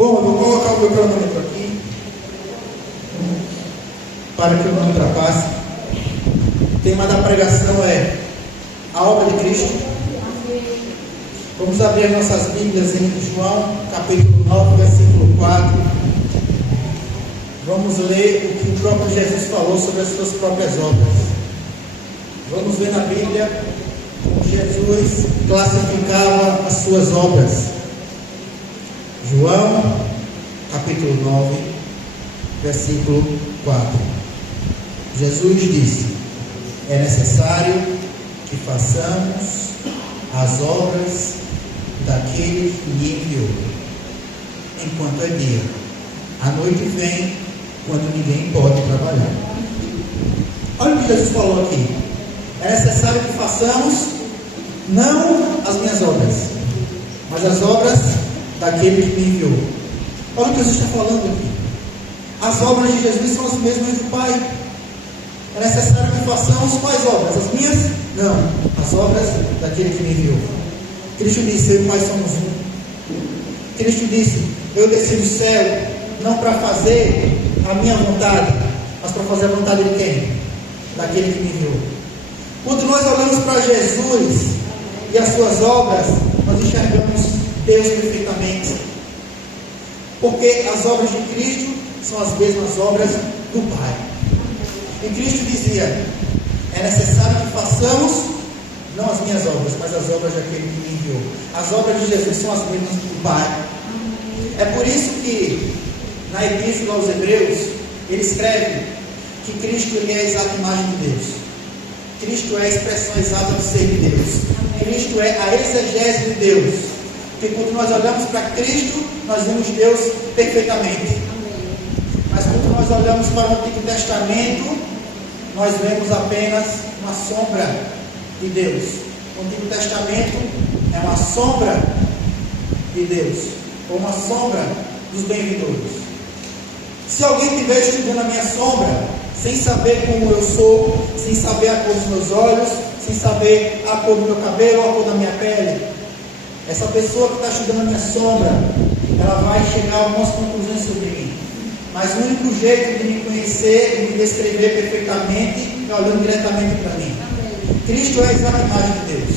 Bom, eu vou colocar o meu cronômetro aqui, para que eu não ultrapasse. O tema da pregação é a obra de Cristo. Vamos abrir as nossas Bíblias em João, capítulo 9, versículo 4. Vamos ler o que o próprio Jesus falou sobre as suas próprias obras. Vamos ver na Bíblia como Jesus classificava as suas obras. João, capítulo 9, versículo 4. Jesus disse: é necessário que façamos as obras daquele que me enviou, enquanto é dia. A noite vem, quando ninguém pode trabalhar. Olha o que Jesus falou aqui. É necessário que façamos não as minhas obras, mas as obras daquele que me enviou. Olha o que Jesus está falando aqui. As obras de Jesus são as mesmas do Pai. É necessário que façamos quais obras? As minhas? Não, as obras daquele que me enviou. Cristo disse: eu e o Pai somos um. Cristo disse: eu desci do céu não para fazer a minha vontade, mas para fazer a vontade de quem? Daquele que me enviou. Quando nós olhamos para Jesus e as suas obras, nós enxergamos Deus perfeitamente, porque as obras de Cristo são as mesmas obras do Pai. E Cristo dizia: é necessário que façamos não as minhas obras, mas as obras daquele que me enviou. As obras de Jesus são as mesmas do Pai. É por isso que na Epístola aos Hebreus ele escreve que Cristo ele é a exata imagem de Deus. Cristo é a expressão exata do ser de Deus. Cristo é a exegese de Deus. Porque quando nós olhamos para Cristo, nós vemos Deus perfeitamente. Mas quando nós olhamos para o Antigo Testamento, nós vemos apenas uma sombra de Deus. O Antigo Testamento é uma sombra de Deus, ou uma sombra dos bem-vindores. Se alguém estiver estudando a minha sombra, sem saber como eu sou, sem saber a cor dos meus olhos, sem saber a cor do meu cabelo ou a cor da minha pele, essa pessoa que está estudando a minha sombra, ela vai chegar a algumas conclusões sobre mim. Mas o único jeito de me conhecer e me descrever perfeitamente é olhando diretamente para mim. Cristo é a exata imagem de Deus.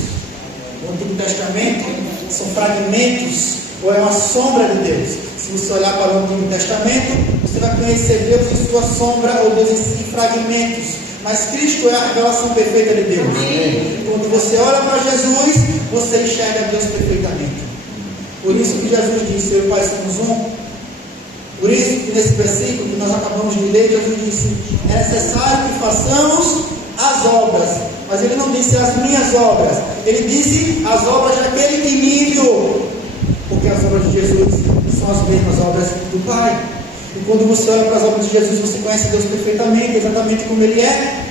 O Antigo Testamento são fragmentos, ou é uma sombra de Deus. Se você olhar para o Antigo Testamento, você vai conhecer Deus em sua sombra, ou Deus em fragmentos. Mas Cristo é a revelação perfeita de Deus. Amém. Quando você olha para Jesus, você enxerga Deus perfeitamente. Por isso que Jesus disse: eu e o Pai somos um. Por isso que nesse versículo que nós acabamos de ler, Jesus disse: é necessário que façamos as obras. Mas ele não disse as minhas obras, ele disse as obras daquele que me enviou. Porque as obras de Jesus são as mesmas obras do Pai. E quando você olha para as obras de Jesus, você conhece Deus perfeitamente, exatamente como Ele é.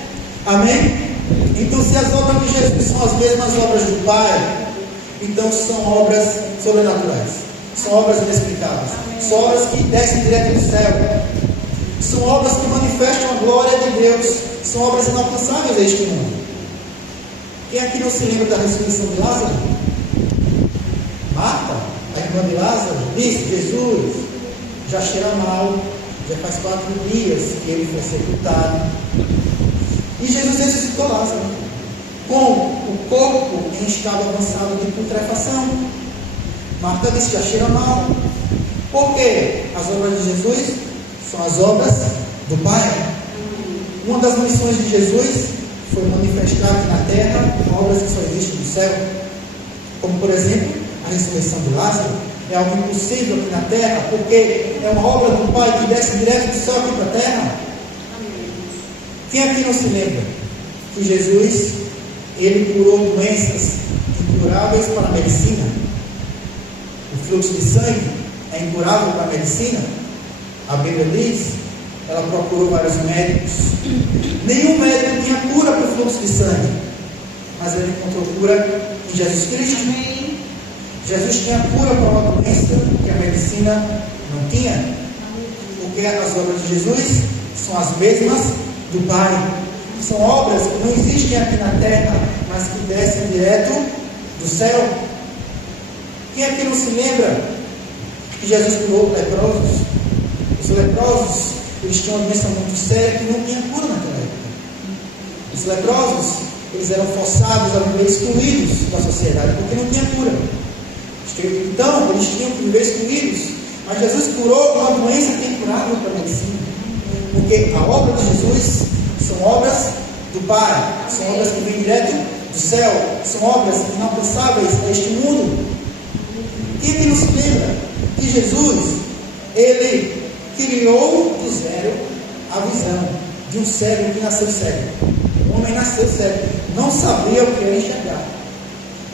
Amém? Então, se as obras de Jesus são as mesmas obras do Pai, então são obras sobrenaturais, são obras inexplicáveis, são obras que descem direto do céu, são obras que manifestam a glória de Deus, são obras inalcançáveis a este mundo. Quem aqui não se lembra da ressurreição de Lázaro? Marta, a irmã de Lázaro, disse: Jesus já cheira mal, já faz 4 dias que ele foi sepultado. E Jesus ressuscitou Lázaro com o corpo em estado avançado de putrefação. Marta disse: já cheira mal. Por quê? As obras de Jesus são as obras do Pai. Uma das missões de Jesus foi manifestar aqui na terra obras que só existem no céu. Como, por exemplo, a ressurreição de Lázaro. É algo impossível aqui na terra, porque é uma obra do Pai que desce direto do céu aqui para a terra. Quem aqui não se lembra que Jesus, ele curou doenças incuráveis para a medicina? O fluxo de sangue é incurável para a medicina? A Bíblia diz, ela procurou vários médicos. Nenhum médico tinha cura para o fluxo de sangue, mas ele encontrou cura em Jesus Cristo. Jesus tinha cura para uma doença que a medicina não tinha, porque as obras de Jesus são as mesmas do Pai. São obras que não existem aqui na terra, mas que descem direto do céu. Quem aqui não se lembra que Jesus curou leprosos. Os leprosos, eles tinham uma doença muito séria que não tinha cura naquela época. Os leprosos, eles eram forçados a viver excluídos da sociedade, porque não tinha cura. Então, eles tinham que viver excluídos. Mas Jesus curou uma doença que é incurável para a medicina. Porque a obra de Jesus são obras do Pai, são obras que vêm direto do céu, são obras inalcançáveis a este mundo. Quem é que nos lembra que Jesus, ele criou do zero a visão de um cego que nasceu cego. O homem nasceu cego, não sabia o que era enxergar.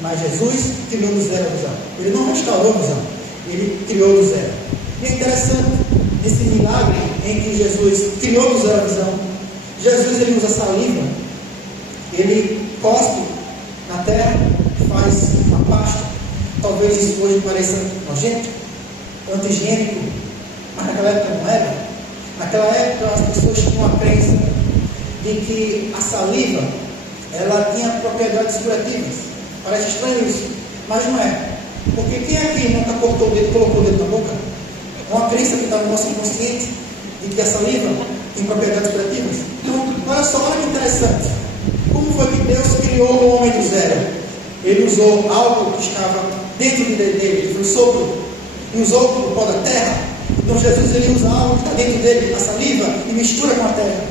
Mas Jesus criou do zero a visão. Ele não restaurou a visão, ele criou do zero. E é interessante, esse milagre em que Jesus criou do zero a visão. Jesus, ele usa saliva, ele cospe na terra, faz uma pasta. Talvez isso hoje pareça nojento, anti-higiênico, mas naquela época não era. Naquela época as pessoas tinham uma crença de que a saliva, ela tinha propriedades curativas. Parece estranho isso, mas não é. Porque quem aqui nunca cortou o dedo e colocou o dedo na boca? É uma crença que está no nosso inconsciente de que a saliva tem propriedades curativas. Então, olha só, olha que interessante. Como foi que Deus criou o homem do zero? Ele usou algo que estava dentro dele, ele foi sopro, e usou o pó da terra. Então Jesus, ele usa algo que está dentro dele, a saliva, e mistura com a terra.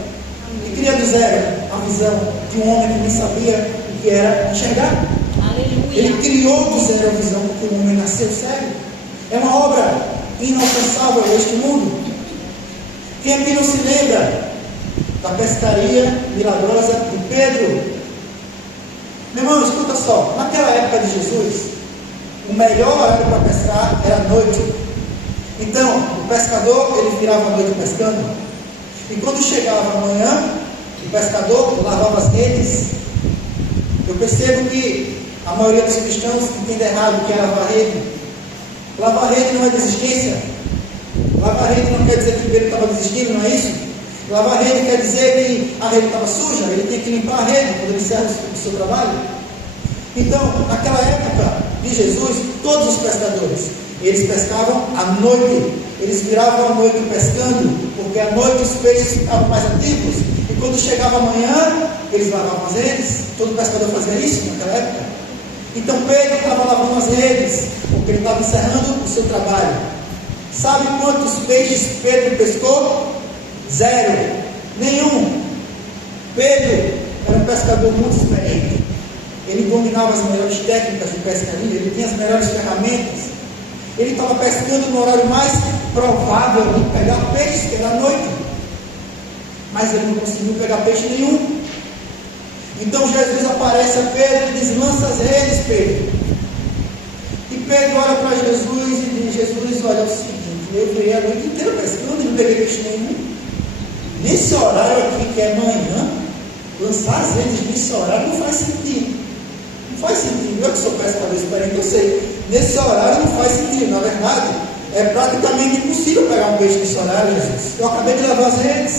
E cria do zero a visão de um homem que nem sabia o que era enxergar. Ele criou do zero a visão porque o homem nasceu cego. É uma obra inalcançável a este mundo. Quem aqui não se lembra da pescaria milagrosa de Pedro? Meu irmão, escuta só. Naquela época de Jesus, o melhor horário para pescar era a noite. Então, o pescador, ele virava a noite pescando. E quando chegava amanhã, o pescador lavava as redes. Eu percebo que a maioria dos cristãos entende errado o que é lavar rede. Lavar rede não é desistência. Lavar rede não quer dizer que o Pedro estava desistindo, não é isso? Lavar rede quer dizer que a rede estava suja, ele tinha que limpar a rede quando ele encerra o seu trabalho. Então, naquela época de Jesus, todos os pescadores, eles pescavam à noite. Eles viravam à noite pescando, porque à noite os peixes ficavam mais ativos. E quando chegava amanhã, eles lavavam as redes. Todo pescador fazia isso naquela época. Então Pedro estava lavando as redes, porque ele estava encerrando o seu trabalho. Sabe quantos peixes Pedro pescou? 0. Nenhum. Pedro era um pescador muito experiente. Ele dominava as melhores técnicas de pescaria, ele tinha as melhores ferramentas. Ele estava pescando no horário mais provável de pegar peixe, que era à noite. Mas ele não conseguiu pegar peixe nenhum. Então Jesus aparece a Pedro e diz: lança as redes, Pedro. E Pedro olha para Jesus e diz: Jesus, olha, é o seguinte, eu virei a noite inteira pescando e não peguei peixe nenhum. Nesse horário aqui, que é manhã, lançar as redes nesse horário não faz sentido. Não faz sentido. Eu que sou pescador experiente, eu sei. Nesse horário não faz sentido. Na verdade, é praticamente impossível pegar um peixe nesse horário, Jesus. Eu acabei de lavar as redes.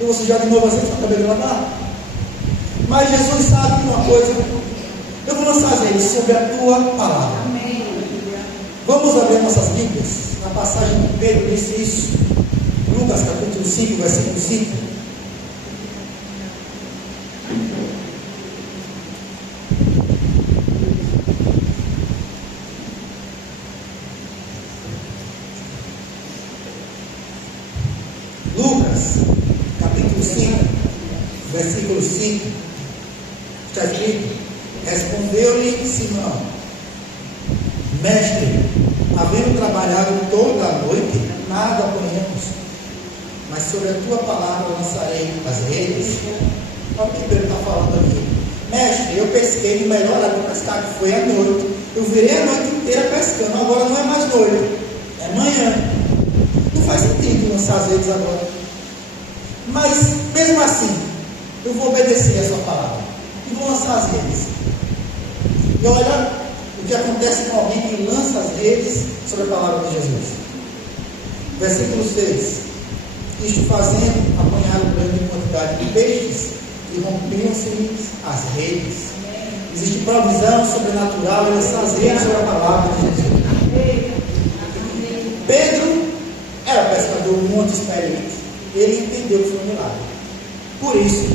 E você já de novo as redes que eu acabei de lavar. Mas Jesus sabe uma coisa. Eu vou lançar as redes sobre a tua palavra. Amém. Vamos abrir nossas Bíblias. Na passagem que Pedro disse isso. Lucas capítulo 5, versículo 5. Lucas capítulo 5, versículo 5. Está escrito: respondeu-lhe Simão: mestre, havendo trabalhado toda a noite, nada apanhamos, mas sobre a tua palavra lançarei as redes. Olha o que Pedro está falando aqui. Mestre, eu pesquei no melhor horário para pescar, que foi à noite. Eu virei a noite inteira pescando, agora não é mais noite, é manhã. Não faz sentido lançar as redes agora. Mas, mesmo assim, eu vou obedecer a sua palavra e vou lançar as redes. E olha o que acontece com alguém que lança as redes sobre a palavra de Jesus. Versículo 6. Isto fazendo, apanharam grande quantidade de peixes e rompiam-se as redes. Existe provisão sobrenatural em lançar as redes sobre a palavra de Jesus. Pedro pescador muito experiente, ele entendeu que foi um milagre. Por isso,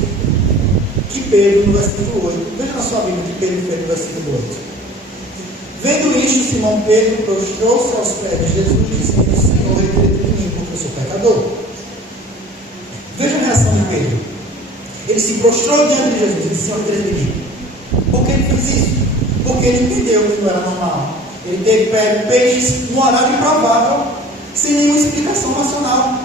que Pedro, no versículo 8, veja na sua Bíblia que Pedro fez no versículo 8. Vendo isto, Simão Pedro prostrou-se aos pés de Jesus, dizendo: Senhor, repreende de mim, porque eu sou pecador. Veja a reação de Pedro. Ele se prostrou diante de Jesus e disse: Senhor, repreende de mim. Por que ele fez isso? Porque ele entendeu que não era normal. Ele teve pego peixes num horário improvável, sem nenhuma explicação racional.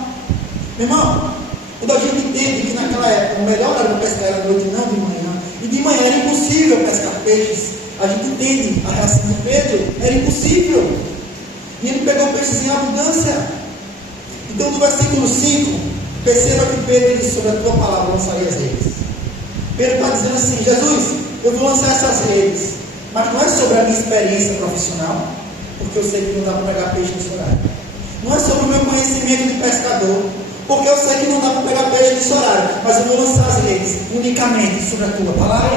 Meu irmão, quando a gente entende que naquela época o melhor horário para pescar era à noite, não de manhã, e de manhã era impossível pescar peixes, a gente entende a reação de Pedro, era impossível. E ele pegou peixes em abundância. Então, no versículo 5, perceba que Pedro disse: sobre a tua palavra lançarei as redes. Pedro está dizendo assim: Jesus, eu vou lançar essas redes, mas não é sobre a minha experiência profissional, porque eu sei que não dá para pegar peixe nesse horário. Não é sobre o meu conhecimento de pescador, porque eu sei que não dá para pegar peixe nesse horário, mas eu vou lançar as redes unicamente sobre a tua palavra.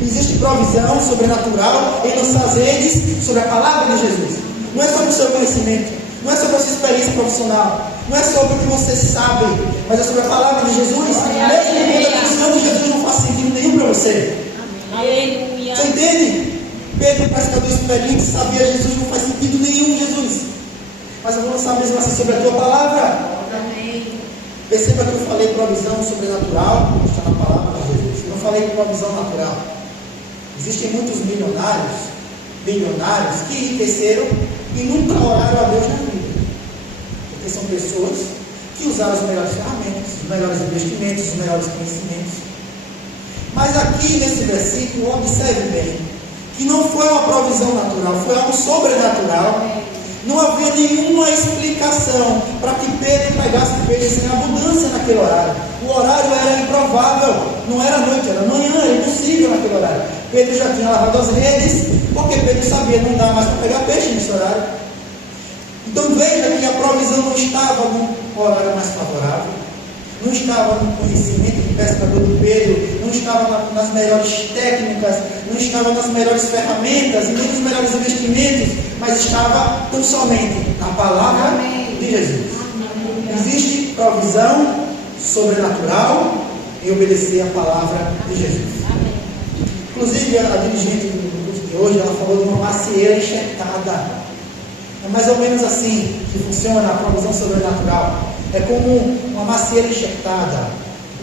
Existe provisão sobrenatural em lançar as redes sobre a palavra de Jesus. Não é sobre o seu conhecimento, não é sobre a sua experiência profissional, não é sobre o que você sabe, mas é sobre a palavra de Jesus. Mesmo quando a questão de Jesus não faz sentido nenhum para você. Aleluia. Você entende? Pedro, pescador experiente, sabia: Jesus não faz sentido nenhum, Jesus. Mas eu vou lançar mesmo assim sobre a tua palavra. Amém. Perceba que eu falei provisão sobrenatural, está na palavra de Jesus. Eu não falei provisão natural. Existem muitos bilionários que enriqueceram e nunca oraram a Deus na vida. Porque são pessoas que usaram as melhores ferramentas, os melhores investimentos, os melhores conhecimentos. Mas aqui nesse versículo, observe bem, que não foi uma provisão natural, foi algo sobrenatural. Não havia nenhuma explicação para que Pedro pegasse peixes em abundância naquele horário. O horário era improvável, não era noite, era manhã, era impossível naquele horário. Pedro já tinha lavado as redes, porque Pedro sabia que não dá mais para pegar peixe nesse horário. Então veja que a provisão não estava no horário mais favorável, não estava no conhecimento de pescador de Pedro, não estava nas melhores técnicas, não estava nas melhores ferramentas e nem nos melhores investimentos, mas estava tão somente na palavra de Jesus. Existe provisão sobrenatural em obedecer a palavra de Jesus. Inclusive, a dirigente do curso de hoje, ela falou de uma macieira enxertada. É mais ou menos assim que funciona a provisão sobrenatural. É como uma macieira enxertada,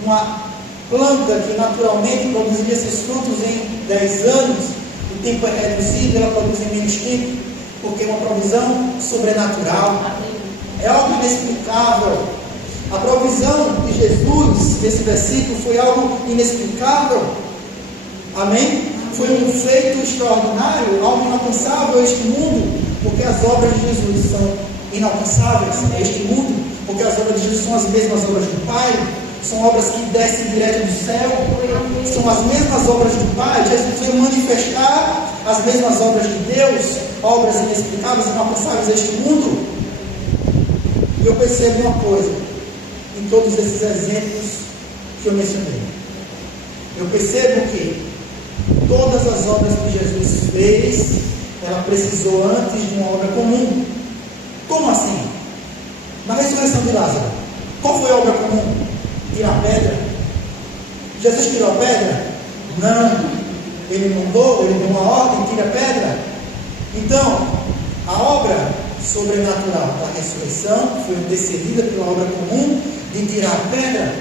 uma planta que naturalmente produziria seus frutos em 10 anos, o tempo é reduzido, ela produz em menos tempo, porque é uma provisão sobrenatural. É algo inexplicável. A provisão de Jesus nesse versículo foi algo inexplicável. Amém? Foi um feito extraordinário, algo inalcançável a este mundo, porque as obras de Jesus são inalcançáveis a este mundo, porque as obras de Jesus são as mesmas obras do Pai, são obras que descem direto do céu, são as mesmas obras do Pai. Jesus veio manifestar as mesmas obras de Deus, obras inexplicáveis e inalcançáveis a este mundo. E eu percebo uma coisa em todos esses exemplos que eu mencionei. Eu percebo que todas as obras que Jesus fez, ela precisou antes de uma obra comum. Como assim? Na ressurreição de Lázaro, qual foi a obra comum? Tirar a pedra? Jesus tirou a pedra? Não. Ele mandou, ele deu uma ordem, tira a pedra. Então, a obra sobrenatural da ressurreição foi antecedida pela obra comum de tirar a pedra.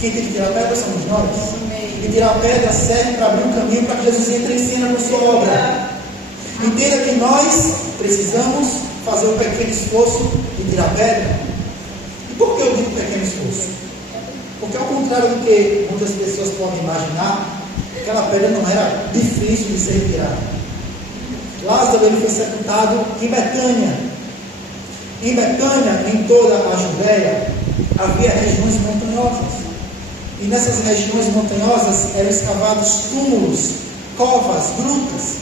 Quem tem que tirar a pedra somos nós. E tirar a pedra serve para abrir um caminho para que Jesus entre em cena com sua obra. Entenda que nós precisamos fazer um pequeno esforço de tirar a pedra. E por que eu digo pequeno esforço? Porque ao contrário do que muitas pessoas podem imaginar, aquela pedra não era difícil de ser retirada. Lázaro ele foi sepultado em Betânia. Em Betânia, em toda a Judéia, havia regiões montanhosas. E nessas regiões montanhosas eram escavados túmulos, covas, grutas,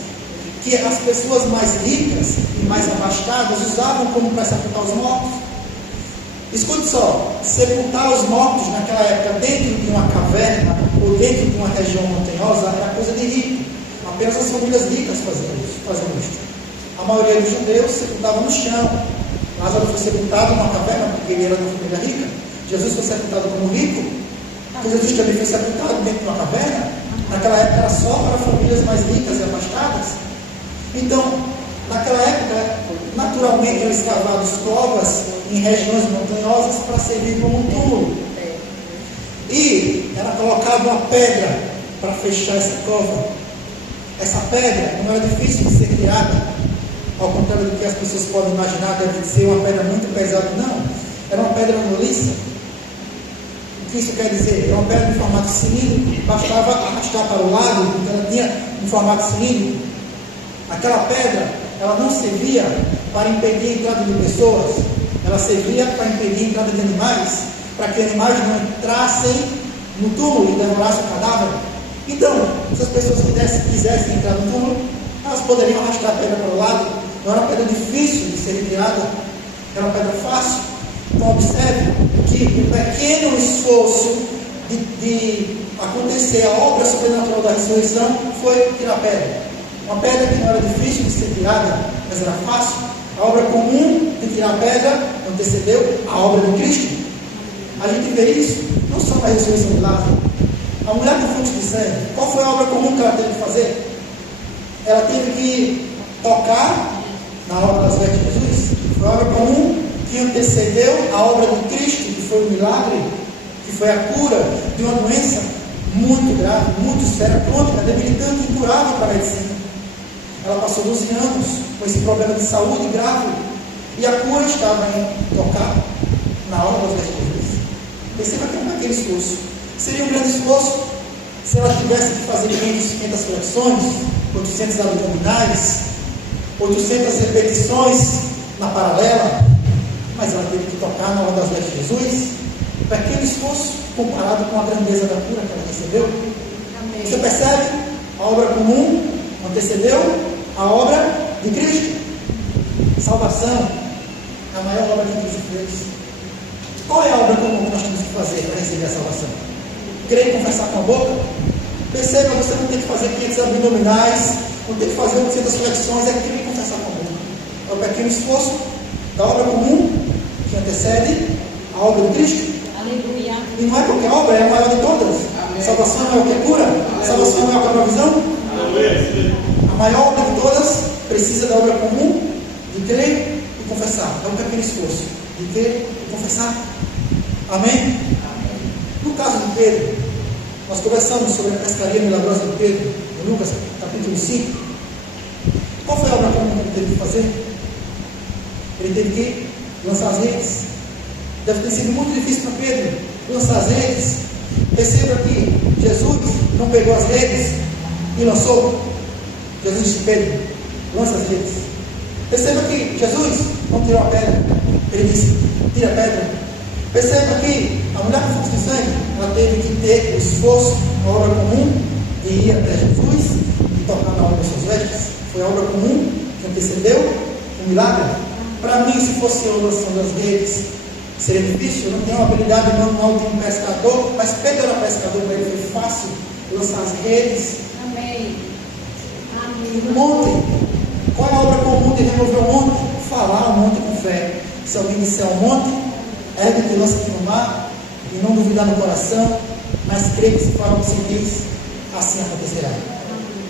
que as pessoas mais ricas e mais abastadas usavam como para sepultar os mortos. Escute só, sepultar os mortos naquela época dentro de uma caverna ou dentro de uma região montanhosa era coisa de rico. Apenas as famílias ricas faziam isso. A maioria dos judeus sepultavam no chão, Lázaro foi sepultado numa caverna, porque ele era de uma família rica. Jesus foi sepultado como rico. Então Jesus também foi sepultado dentro de uma caverna. Naquela época era só para famílias mais ricas e abastadas. Então, naquela época, naturalmente eram escavados covas em regiões montanhosas para servir como um túmulo. E era colocada uma pedra para fechar essa cova. Essa pedra não era difícil de ser criada, ao contrário do que as pessoas podem imaginar, deve ser uma pedra muito pesada. Não, era uma pedra roliça. O que isso quer dizer? Era uma pedra em formato cilíndrico, bastava arrastar para o lado, porque ela tinha um formato cilíndrico. Aquela pedra, ela não servia para impedir a entrada de pessoas, ela servia para impedir a entrada de animais, para que animais não entrassem no túmulo e devorassem o cadáver. Então, se as pessoas quisessem entrar no túmulo, elas poderiam arrastar a pedra para o lado. Não era uma pedra difícil de ser retirada, era uma pedra fácil. Então, observe que o pequeno esforço de acontecer a obra sobrenatural da ressurreição foi tirar a pedra. Uma pedra que não era difícil de ser tirada, mas era fácil. A obra comum de tirar a pedra antecedeu a obra de Cristo. A gente vê isso não só na ressurreição de Lázaro. A mulher com fluxo de sangue, qual foi a obra comum que ela teve que fazer? Ela teve que tocar na obra das vestes de Jesus. Foi a obra comum que antecedeu a obra de Cristo, que foi o milagre, que foi a cura de uma doença muito grave, muito séria, crônica, debilitante, incurável para a medicina. Ela passou 12 anos com esse problema de saúde grave, e a cura estava em tocar na obra das vestes de Jesus. Perceba que é um pequeno esforço. Seria um grande esforço se ela tivesse que fazer 500 flexões, 800 abdominais, 800 repetições na paralela, mas ela teve que tocar na obra das vestes de Jesus. Um pequeno esforço comparado com a grandeza da cura que ela recebeu. Amém. Você percebe? A obra comum antecedeu a obra de Cristo. Salvação é a maior obra que Cristo fez. Qual é a obra comum que nós temos que fazer para receber a salvação? Crer e confessar com a boca? Perceba, você não tem que fazer 500 abdominais, não tem que fazer 800 flexões, é crer e confessar com a boca. É o pequeno esforço da obra comum que antecede a obra de Cristo. Aleluia. E não é qualquer obra, é a maior de todas. Amém. Salvação não é o que cura, Aleluia. Salvação não é o que é provisão. Aleluia. A maior obra de todas precisa da obra comum de crer e confessar. É um pequeno esforço de crer e confessar. Amém? No caso de Pedro, nós conversamos sobre a pescaria milagrosa de Pedro, em Lucas capítulo 5. Qual foi a obra comum que ele teve que fazer? Ele teve que lançar as redes. Deve ter sido muito difícil para Pedro lançar as redes. Perceba que Jesus não pegou as redes e lançou. Jesus disse: Pedro, lança as redes. Perceba que Jesus não tirou a pedra. Ele disse: tira a pedra. Perceba que a mulher com fluxo de sangue, ela teve que ter o esforço, a obra comum, de ir até Jesus e tocar na obra das suas vestes. Foi a obra comum que antecedeu o milagre. Para mim, se fosse eu lançando as redes, seria difícil. Eu não tenho uma habilidade manual de um pescador, mas Pedro era pescador, para ele foi fácil lançar as redes. Amém. Amém. Um monte. Qual é a obra comum de remover um monte? Falar um monte com fé. Se alguém disser um monte, ergue-te e lança-te no mar, e não duvidar no coração, mas crê que se fará o que se diz, assim acontecerá.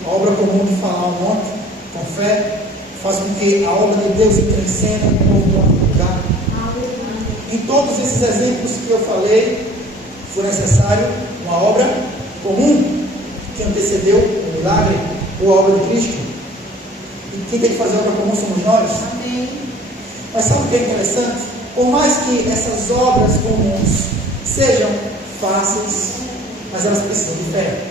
A obra comum de falar um monte com fé faz com que a obra de Deus entre em cena e move para outro lugar. Em todos esses exemplos que eu falei, foi necessário uma obra comum que antecedeu o milagre ou a obra de Cristo. E quem tem que fazer a obra comum somos nós. Amém. Mas sabe o que é interessante? Por mais que essas obras comuns sejam fáceis, mas elas precisam de fé.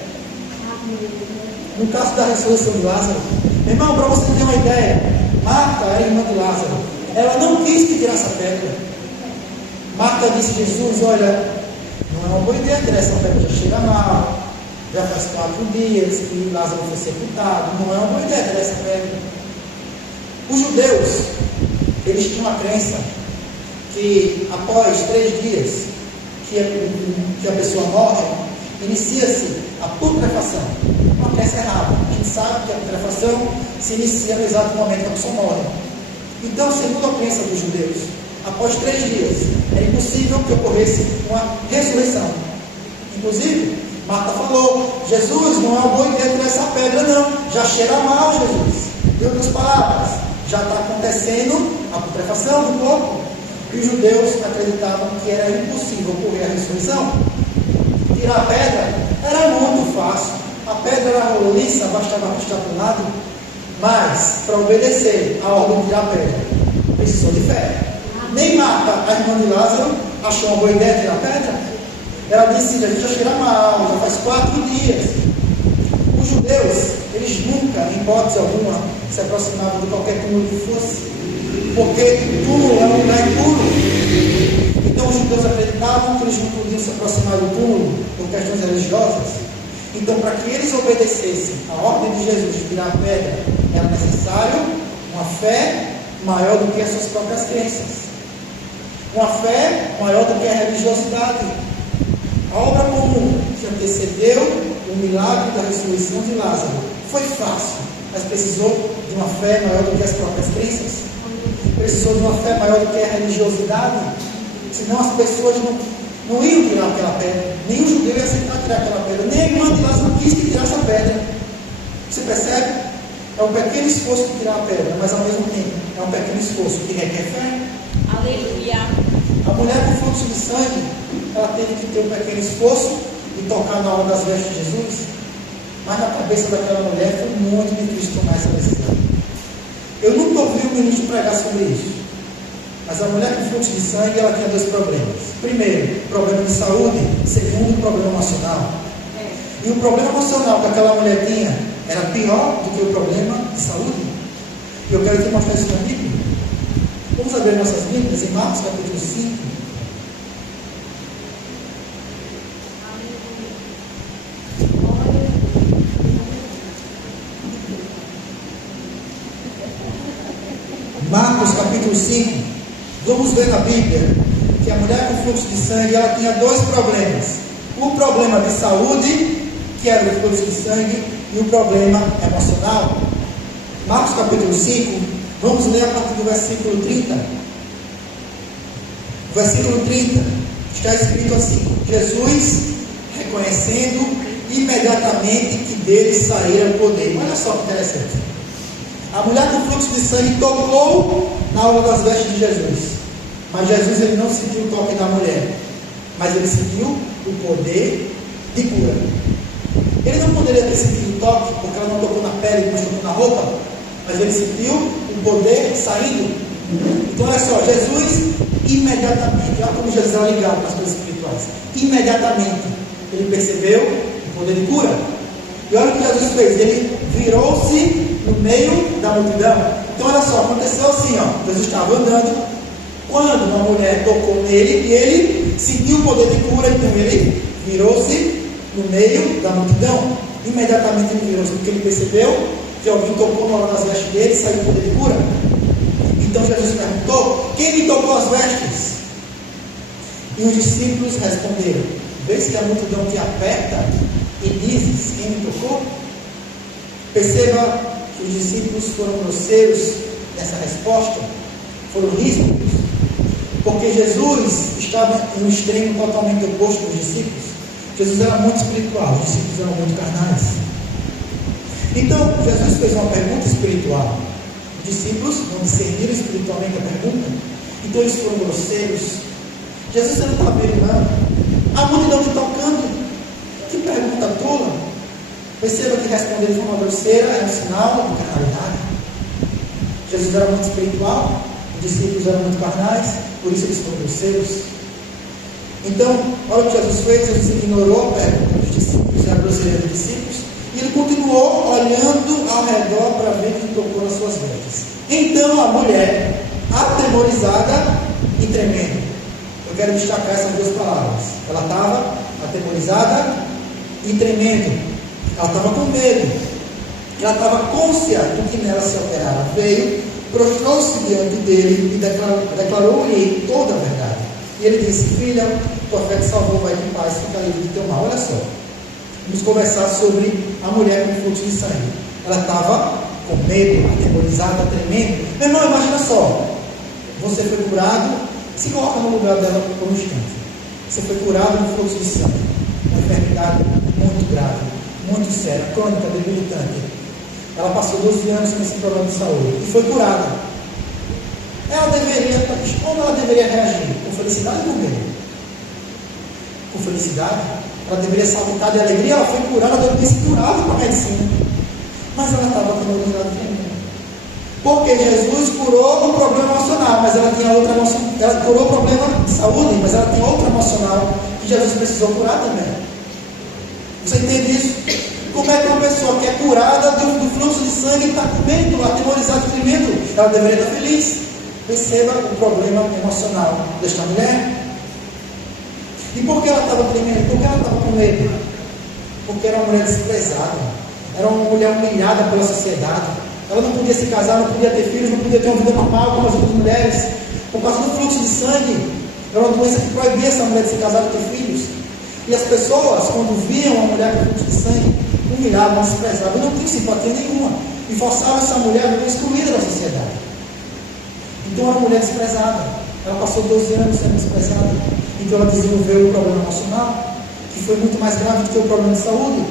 No caso da ressurreição de Lázaro, meu irmão, para você ter uma ideia, Marta era irmã de Lázaro. Ela não quis que tirasse a pedra. Marta disse a Jesus: olha, não é uma boa ideia tirar essa pedra, já chega mal, já faz 4 dias que Lázaro foi sepultado, não é uma boa ideia tirar essa pedra. Os judeus, eles tinham uma crença que após 3 dias que a pessoa morre, inicia-se a putrefação. Uma crença errada. A gente sabe que a putrefação se inicia no exato momento que a pessoa morre. Então, segundo a crença dos judeus, após 3 dias, era impossível que ocorresse uma ressurreição. Inclusive, Marta falou: Jesus, não é uma boa ideia tirar essa pedra, não. Já cheira mal, Jesus. Em outras palavras, já está acontecendo a putrefação do corpo. E os judeus acreditavam que era impossível ocorrer a ressurreição. Tirar a pedra era muito fácil. A pedra era roliça, bastava arrastar para um lado. Mas, para obedecer a ordem de tirar a pedra, precisou de fé. Nem Marta, a irmã de Lázaro, achou uma boa ideia tirar a pedra. Ela disse: a gente já cheira mal, já faz 4 dias. Os judeus, eles nunca, em hipótese alguma, se aproximavam de qualquer túmulo que fosse, porque túmulo é um lugar impuro. Então os judeus acreditavam que eles não podiam se aproximar do túmulo por questões religiosas. Então, para que eles obedecessem a ordem de Jesus de tirar a pedra, era necessário uma fé maior do que as suas próprias crenças, uma fé maior do que a religiosidade. A obra comum que antecedeu o milagre da ressurreição de Lázaro foi fácil, mas precisou de uma fé maior do que as próprias crenças, precisou de uma fé maior do que a religiosidade, senão as pessoas não iam tirar aquela pedra, nem o judeu ia aceitar tirar aquela pedra, nem a irmã de Lázaro quis que tirasse a pedra. Você percebe? É um pequeno esforço de tirar a pedra, mas ao mesmo tempo é um pequeno esforço que requer fé. Aleluia. A mulher com fluxo de sangue, ela teve que ter um pequeno esforço de tocar na hora das vestes de Jesus, mas na cabeça daquela mulher foi muito difícil tomar essa decisão. Eu nunca ouvi um ministro pregar sobre isso, mas a mulher com fluxo de sangue, ela tinha 2 problemas. Primeiro, problema de saúde. Segundo, problema emocional. E o problema emocional que aquela mulher tinha era pior do que o problema de saúde. E eu quero te mostrar isso na Bíblia. Vamos abrir nossas Bíblias em Marcos capítulo 5. Marcos capítulo 5. Vamos ver na Bíblia que a mulher com fluxo de sangue, ela tinha 2 problemas. O problema de saúde, que era o fluxo de sangue, e o problema emocional. Marcos capítulo 5, vamos ler a partir do versículo 30. Versículo 30, está escrito assim: Jesus, reconhecendo imediatamente que dele saíra o poder. Olha só que interessante. A mulher com fluxo de sangue tocou na hora das vestes de Jesus, mas Jesus, ele não sentiu o toque da mulher, mas ele sentiu o poder de cura. Ele não poderia ter sentido o toque, porque ela não tocou na pele, mas tocou na roupa, mas ele sentiu o poder saindo. Então olha só, Jesus imediatamente, olha como Jesus era ligado nas coisas espirituais, imediatamente ele percebeu o poder de cura. E olha o que Jesus fez, ele virou-se no meio da multidão. Então olha só, aconteceu assim, ó, Jesus estava andando, quando uma mulher tocou nele, e ele sentiu o poder de cura, então ele virou-se no meio da multidão. Imediatamente ele virou-se, porque ele percebeu que alguém tocou na hora das vestes dele e saiu o poder de cura. Então Jesus perguntou: quem me tocou as vestes? E os discípulos responderam: vês que a multidão te aperta e dizes: quem me tocou? Perceba que os discípulos foram grosseiros nessa resposta, foram ríspidos, porque Jesus estava em um extremo totalmente oposto dos discípulos. Jesus era muito espiritual, os discípulos eram muito carnais. Então Jesus fez uma pergunta espiritual, os discípulos não discerniram espiritualmente a pergunta, então eles foram grosseiros. Jesus não estava perguntando, a multidão te tocando, que pergunta tola. Perceba que responder de forma grosseira é um sinal de carnalidade. Jesus era muito espiritual, os discípulos eram muito carnais, por isso eles foram grosseiros. Então, olha o que Jesus fez. Jesus ignorou a pergunta dos discípulos e a grosseria dos discípulos, e ele continuou olhando ao redor para ver quem tocou nas suas vestes. Então a mulher, atemorizada e tremendo, eu quero destacar essas 2 palavras, ela estava atemorizada e tremendo. Ela estava com medo, ela estava cônscia do que nela se operara. Veio, prostrou-se diante dele e declarou-lhe toda a verdade. E ele disse: filha, tua fé te salvou, vai em paz, fica livre do teu mal. Olha só, vamos conversar sobre a mulher com fluxo de sangue. Ela estava com medo, atemorizada, tremendo. Meu irmão, imagina só, você foi curado Se coloca no lugar dela por um instante. Você foi curado no fluxo de sangue, uma enfermidade muito grave, muito séria, crônica, debilitante. Ela passou 12 anos com esse problema de saúde e foi curada. Como ela deveria reagir? Com felicidade ou com medo? Com felicidade. Ela deveria saltar de alegria. Ela foi curada, ela deveria ter se curado com a medicina. Mas ela estava com uma imunidade feminina. Porque Jesus curou o problema emocional, mas ela tinha outra emoção. Ela curou o problema de saúde, mas ela tinha outra emocional que Jesus precisou curar também. Você entende isso? Como é que uma pessoa que é curada do fluxo de sangue está com medo, atemorizada, com medo? Ela deveria estar feliz. Perceba o problema emocional desta mulher. E por que ela estava tremendo? Por que ela estava com medo? Porque era uma mulher desprezada. Era uma mulher humilhada pela sociedade. Ela não podia se casar, não podia ter filhos, não podia ter uma vida normal como as outras mulheres. Por causa do fluxo de sangue. Era uma doença que proibia essa mulher de se casar e ter filhos. E as pessoas, quando viam uma mulher com fluxo de sangue, humilhavam, desprezavam. Não tinham simpatia nenhuma. E forçavam essa mulher a ser excluída da sociedade. Então era uma mulher desprezada. Ela passou 12 anos sendo desprezada. Então ela desenvolveu um problema emocional, que foi muito mais grave do que o problema de saúde.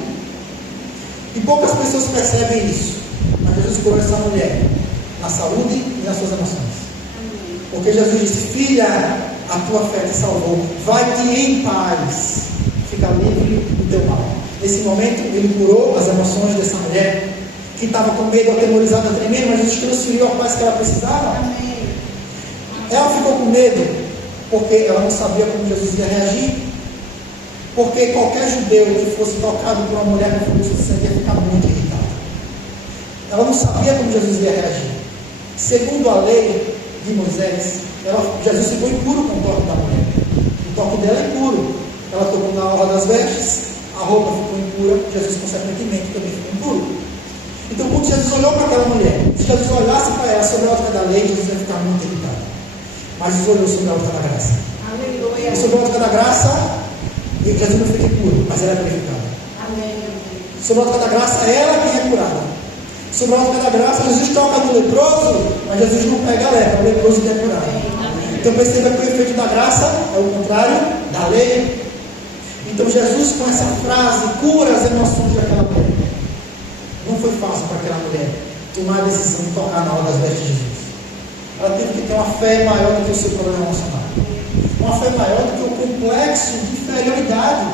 E poucas pessoas percebem isso. Mas Jesus curou essa mulher na saúde e nas suas emoções. Porque Jesus disse: filha, a tua fé te salvou. Vai-te em paz. Fica livre do teu mal. Nesse momento, ele curou as emoções dessa mulher, que estava com medo, atemorizada, tremendo, mas Jesus transferiu a paz que ela precisava. Ela ficou com medo, porque ela não sabia como Jesus ia reagir. Porque qualquer judeu que fosse tocado por uma mulher com fluxo de sangue ia ficar muito irritado. Ela não sabia como Jesus ia reagir. Segundo a lei de Moisés, Jesus ficou impuro com o toque da mulher. O toque dela é impuro. Ela tocou na orla das vestes, a roupa ficou impura, Jesus consequentemente também ficou impuro. Então quando Jesus olhou para aquela mulher, se Jesus olhasse para ela sobre a ótica da lei, Jesus ia ficar muito irritado. Mas Jesus olhou sobre a ótica da graça. Aleluia. E sobre a ótica da graça, Jesus não fica impuro, mas ela é purificada. Amém. Sobre a ótica da graça, ela quem é curada. Sobre a ótica da graça, Jesus toca no leproso, mas Jesus não pega a lepra, o leproso que é curado. Então perceba que o efeito da graça é o contrário da lei. Então Jesus, com essa frase, cura as emoções daquela mulher. Não foi fácil para aquela mulher tomar a decisão de tocar na hora das vestes de Jesus. Ela teve que ter uma fé maior do que o seu problema emocional. Uma fé maior do que o complexo de inferioridade.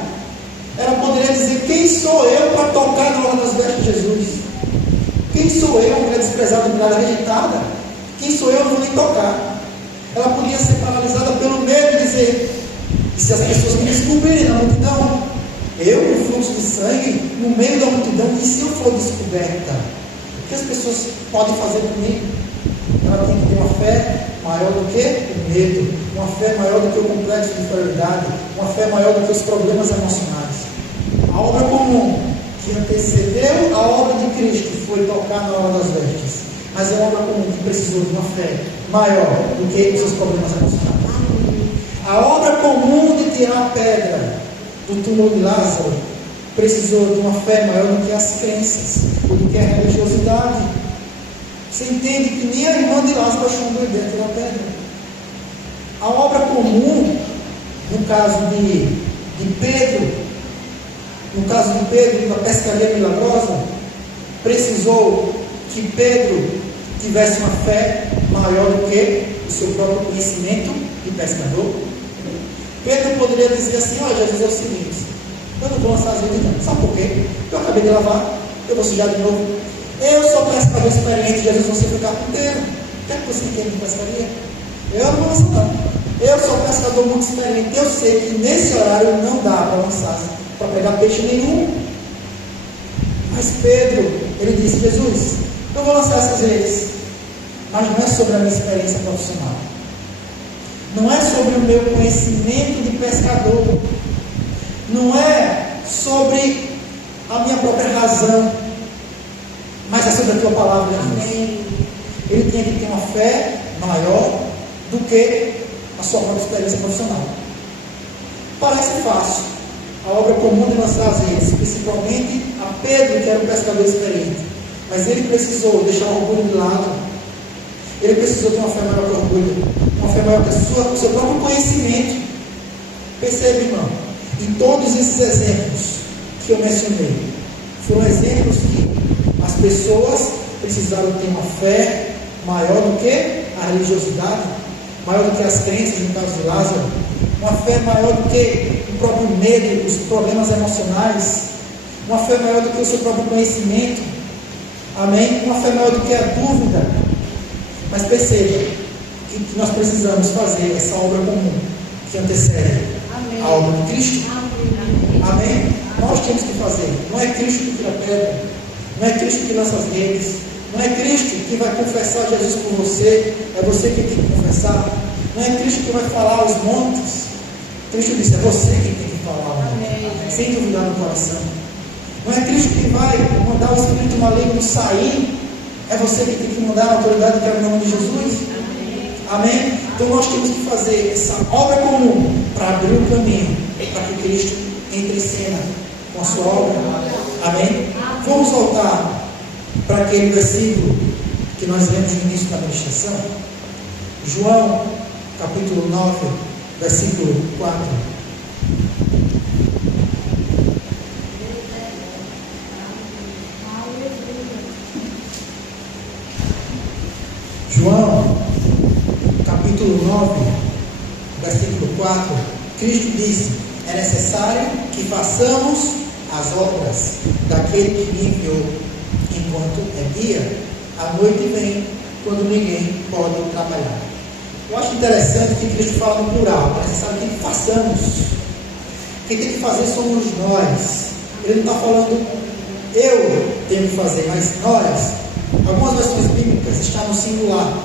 Ela poderia dizer: quem sou eu para tocar na hora das vestes de Jesus? Quem sou eu, uma mulher desprezada, uma mulher rejeitada? Quem sou eu, não vou nem tocar. Ela podia ser paralisada pelo medo de dizer: e se as pessoas me descobrirem na multidão, eu com fluxo de sangue, no meio da multidão, e se eu for descoberta, o que as pessoas podem fazer comigo? Ela tem que ter uma fé maior do que o medo, uma fé maior do que o complexo de inferioridade, uma fé maior do que os problemas emocionais. A obra comum que antecedeu a obra de Cristo foi tocar na hora das vestes, mas é uma obra comum que precisou de uma fé maior do que os seus problemas emocionais. A obra comum de tirar a pedra do túmulo de Lázaro precisou de uma fé maior do que as crenças, ou do que a religiosidade. Você entende que nem a irmã de Lázaro achou um bebê tirar a pedra. A obra comum, no caso de Pedro, da pescaria milagrosa, precisou que Pedro tivesse uma fé maior do que o seu próprio conhecimento de pescador. Pedro poderia dizer assim: olha, Jesus, é o seguinte, eu não vou lançar as redes não. Sabe por quê? Porque eu acabei de lavar, eu vou sujar de novo. Eu sou pescador experiente, Jesus, você ficar ponteiro. O que é que você quer de pescaria? Eu não vou lançar não. Eu sou pescador muito experiente. Eu sei que nesse horário não dá para lançar, para pegar peixe nenhum. Mas Pedro, ele disse: Jesus, eu vou lançar essas redes, mas não é sobre a minha experiência profissional. Não é sobre o meu conhecimento de pescador. Não é sobre a minha própria razão, mas é sobre a tua palavra, Jesus. Amém. Ele tinha que ter uma fé maior do que a sua própria experiência profissional. Parece fácil a obra comum de lançar as redes, principalmente a Pedro, que era um pescador experiente, mas ele precisou deixar o orgulho de lado. Ele precisou ter uma fé maior que o orgulho, uma uma fé maior que o seu próprio conhecimento. Percebe, irmão? E todos esses exemplos que eu mencionei foram exemplos que as pessoas precisaram ter uma fé maior do que a religiosidade, maior do que as crenças, no caso de Lázaro, uma fé maior do que o próprio medo, os problemas emocionais, uma fé maior do que o seu próprio conhecimento, amém? Uma fé maior do que a dúvida. Mas perceba que nós precisamos fazer essa obra comum que antecede a obra de Cristo. Amém? Nós temos que fazer. Não é Cristo que tira pedra, não é Cristo que lança as redes, não é Cristo que vai confessar Jesus por você, é você que tem que confessar. Não é Cristo que vai falar aos montes. Cristo disse, é você que tem que falar aos montes, sem duvidar no coração. Não é Cristo que vai mandar o espírito maligno sair, é você que tem que mandar a autoridade que é o nome de Jesus. Amém? Então nós temos que fazer essa obra comum para abrir o caminho para que Cristo entre em cena com a sua obra. Amém? Vamos voltar para aquele versículo que nós lemos no início da ministração. João, capítulo 9, versículo 4. João, capítulo 9, versículo 4, Cristo disse, é necessário que façamos as obras daquele que me enviou, enquanto é dia, a noite vem, quando ninguém pode trabalhar. Eu acho interessante que Cristo fala no plural, é necessário que façamos. Quem tem que fazer somos nós. Ele não está falando eu tenho que fazer, mas nós. Algumas versões bíblicas estão no singular,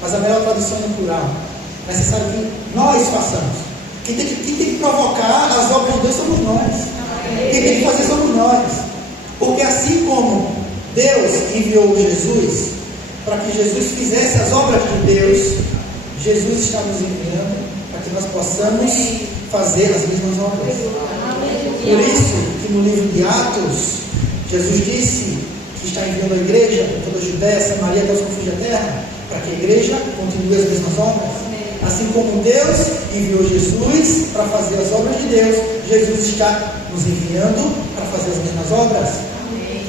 mas a melhor tradução é no plural. É necessário que nós façamos. Quem tem que provocar as obras de Deus somos nós. Quem tem que fazer somos nós. Porque assim como Deus enviou Jesus para que Jesus fizesse as obras de Deus, Jesus está nos enviando para que nós possamos fazer as mesmas obras. Por isso que no livro de Atos, Jesus disse que está enviando a igreja por toda a Judéia, Samaria, até os confins da terra, para que a igreja continue as mesmas obras. Assim como Deus enviou Jesus para fazer as obras de Deus, Jesus está nos enviando para fazer as mesmas obras.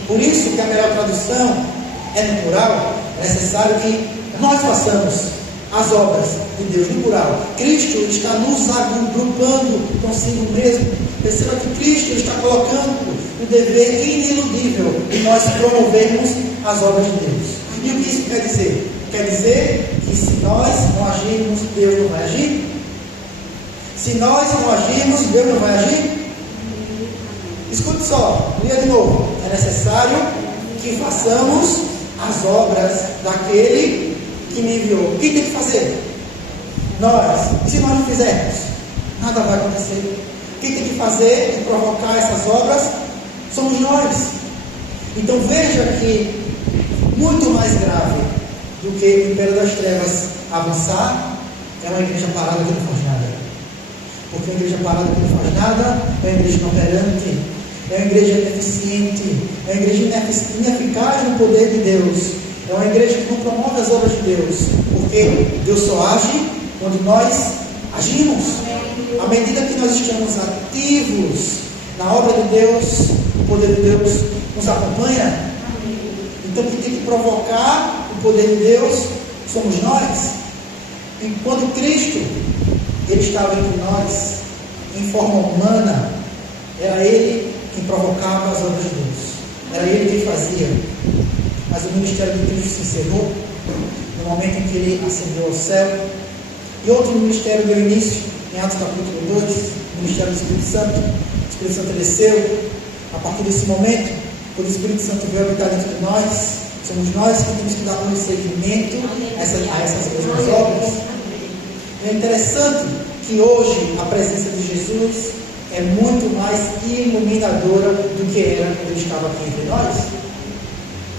Por isso que a melhor tradução é no plural. É necessário que nós façamos as obras de Deus no plural. Cristo está nos agrupando consigo mesmo. Perceba que Cristo está colocando o dever iniludível de nós promovermos as obras de Deus. E o que isso quer dizer? Quer dizer que se nós não agirmos, Deus não vai agir? Se nós não agirmos, Deus não vai agir? Escute só, leia de novo. É necessário que façamos as obras daquele que me enviou. Quem tem que fazer? Nós. E se nós não fizermos? Nada vai acontecer. Quem tem que fazer e provocar essas obras somos nós. Então veja que muito mais grave do que o império das trevas avançar é uma igreja parada que não faz nada. Porque uma igreja parada que não faz nada é uma igreja inoperante, é uma igreja ineficiente, é uma igreja ineficaz no poder de Deus, é uma igreja que não promove as obras de Deus, porque Deus só age quando nós agimos. À medida que nós estamos ativos na obra de Deus, o poder de Deus nos acompanha. Então quem tem que provocar o poder de Deus somos nós. E quando Cristo ele estava entre nós em forma humana, era Ele quem provocava as obras de Deus, era Ele quem fazia. Mas o ministério de Cristo se encerrou no momento em que Ele ascendeu ao céu, e outro ministério deu início em Atos capítulo 2, o ministério do Espírito Santo. O Espírito Santo desceu. A partir desse momento, quando o Espírito Santo veio habitar dentro de nós, somos nós que temos que dar prosseguimento a essas mesmas obras. É interessante que hoje a presença de Jesus é muito mais iluminadora do que era quando ele estava aqui entre nós.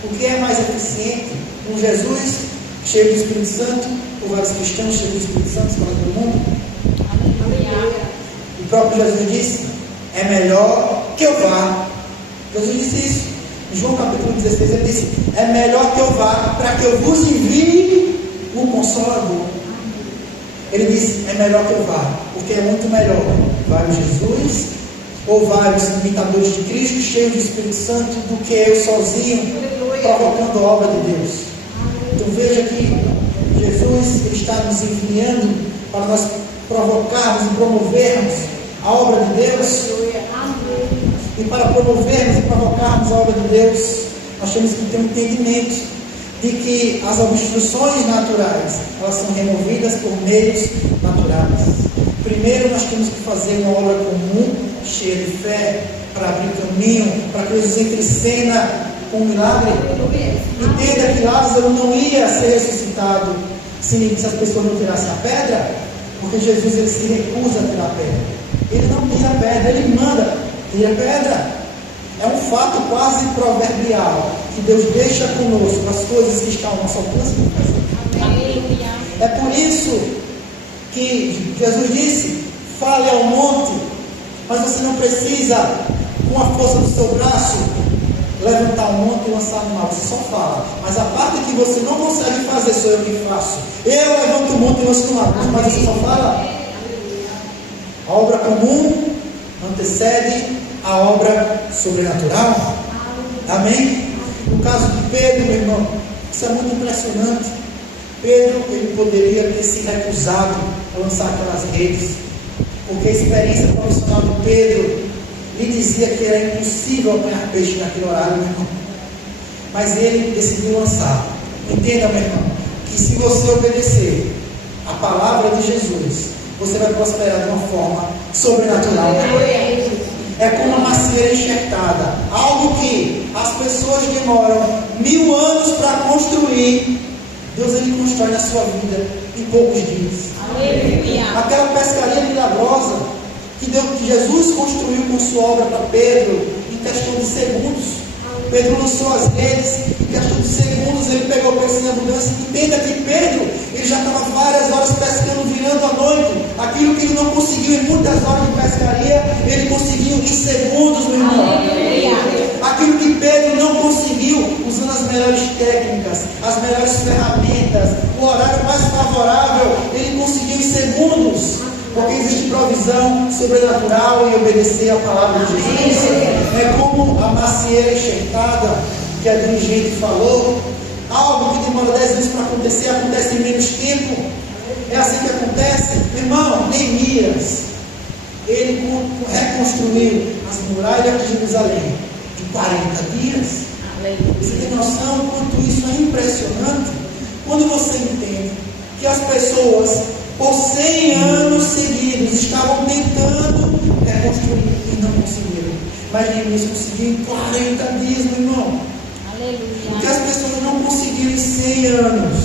O que é mais eficiente? Um Jesus cheio do Espírito Santo, ou vários cristãos cheios do Espírito Santo para todo mundo? O próprio Jesus disse, é melhor que eu vá. Jesus disse isso. Em João capítulo 16 ele disse, é melhor que eu vá para que eu vos envie o Consolador. Ele disse: é melhor que eu vá, porque é muito melhor vários Jesus ou vários imitadores de Cristo cheios do Espírito Santo do que eu sozinho provocando a obra de Deus. Então veja que Jesus ele está nos enviando para nós provocarmos e promovermos a obra de Deus. E para promovermos e provocarmos a obra de Deus, nós temos que ter um entendimento de que as obstruções naturais, elas são removidas por meios naturais. Primeiro nós temos que fazer uma obra comum, cheia de fé, para abrir caminho, para que Jesus entre em cena com um milagre. Entenda que Lázaro não ia ser ressuscitado se as pessoas não tirassem a pedra, porque Jesus ele se recusa a tirar a pedra. Ele não tira a pedra, ele manda, tira a pedra. É um fato quase proverbial que Deus deixa conosco as coisas que estão ao nosso alcance de fazer. É por isso que Jesus disse: fale ao monte, mas você não precisa, com a força do seu braço, levantar o monte e lançar no mar. Você só fala, mas a parte que você não consegue fazer sou eu que faço. Eu levanto o monte e lanço no mar, mas você só fala. A obra comum antecede a obra sobrenatural. Amém? No caso de Pedro, meu irmão, isso é muito impressionante. Pedro, ele poderia ter se recusado a lançar aquelas redes, porque a experiência profissional de Pedro lhe dizia que era impossível apanhar peixe naquele horário, meu irmão. Mas ele decidiu lançar. Entenda, meu irmão, que se você obedecer a palavra de Jesus, você vai prosperar de uma forma sobrenatural. É como uma macieira enxertada, algo que as pessoas demoram 1000 anos para construir. Deus ele constrói na sua vida em poucos dias. Aleluia. Aquela pescaria milagrosa que Jesus construiu com sua obra para Pedro em questão de segundos. Pedro lançou as redes, em questão de segundos ele pegou o peixe em abundância. Entenda que Pedro ele já estava várias horas pescando, virando a noite. Aquilo que ele não conseguiu em muitas horas de pescaria, ele conseguiu em segundos, meu irmão. Aleluia. Aquilo que Pedro não conseguiu, usando as melhores técnicas, as melhores ferramentas, o horário mais favorável, ele conseguiu em segundos. Porque existe provisão sobrenatural em obedecer a palavra de Jesus. É como a macieira enxertada que a dirigente falou. Algo que demora 10 anos para acontecer, acontece em menos tempo. É assim que acontece. Meu irmão, Neemias, ele reconstruiu as muralhas de Jerusalém em 40 dias. Você tem noção do quanto isso é impressionante? Quando você entende que as pessoas por 100 anos seguidos estavam tentando reconstruir e não conseguiram. Mas Neemias conseguiu em 40 dias, meu irmão. Aleluia. Porque as pessoas não conseguiram em 100 anos,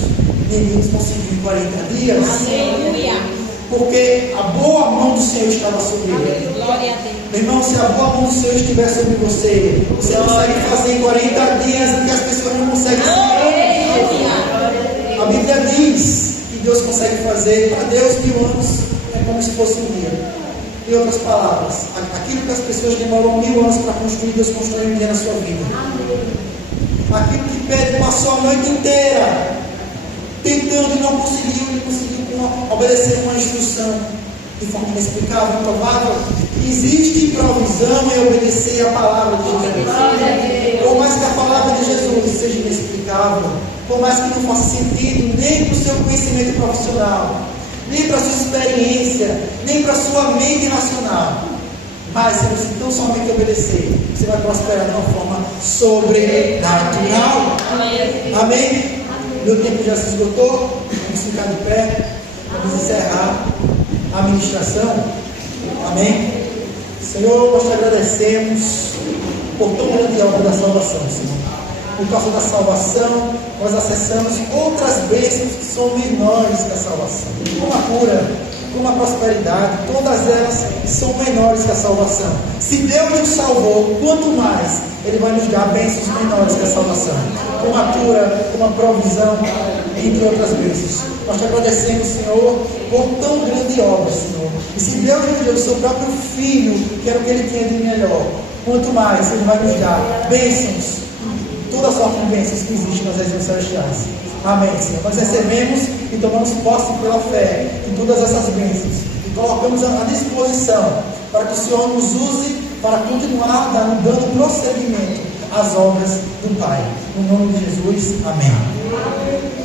Neemias conseguiu em 40 dias. Aleluia. Porque a boa mão do Senhor estava sobre ele. Glória a Deus. Meu irmão, se a boa mão do Senhor estiver sobre você, você consegue fazer em 40 dias o que as pessoas não conseguem fazer. A Bíblia diz que Deus consegue fazer, para Deus 1000 anos é como se fosse um dia. Em outras palavras, aquilo que as pessoas demoram 1000 anos para construir, Deus constrói um dia na sua vida. Aquilo que Pedro passou a noite inteira tentando e não conseguiu, ele conseguiu obedecer uma instrução de forma inexplicável, improvável. Existe provisão em obedecer a palavra de Jesus. Por mais que a palavra de Jesus seja inexplicável, por mais que não faça sentido nem para o seu conhecimento profissional, nem para a sua experiência, nem para a sua mente racional, mas se você tão somente obedecer, você vai prosperar de uma forma sobrenatural. Amém? Meu tempo já se esgotou. Vamos ficar de pé. Vamos encerrar a ministração. Amém? Senhor, nós te agradecemos por tão grande obra da salvação, Senhor. Por causa da salvação, nós acessamos outras bênçãos que são menores que a salvação, como a cura, como a prosperidade, todas elas são menores que a salvação. Se Deus nos salvou, quanto mais Ele vai nos dar bênçãos menores que a salvação, como a cura, como a provisão, entre outras bênçãos. Nós te agradecemos, Senhor, por tão grande obra, Senhor. E se Deus nos deu o seu próprio Filho, que era o que Ele tinha de melhor, quanto mais Ele vai nos dar bênçãos, toda sorte de bênçãos que existem nas regiões celestiais. Amém, Senhor. Nós recebemos e tomamos posse pela fé de todas essas bênçãos e colocamos à disposição para que o Senhor nos use para continuar dando prosseguimento às obras do Pai. No nome de Jesus, amém.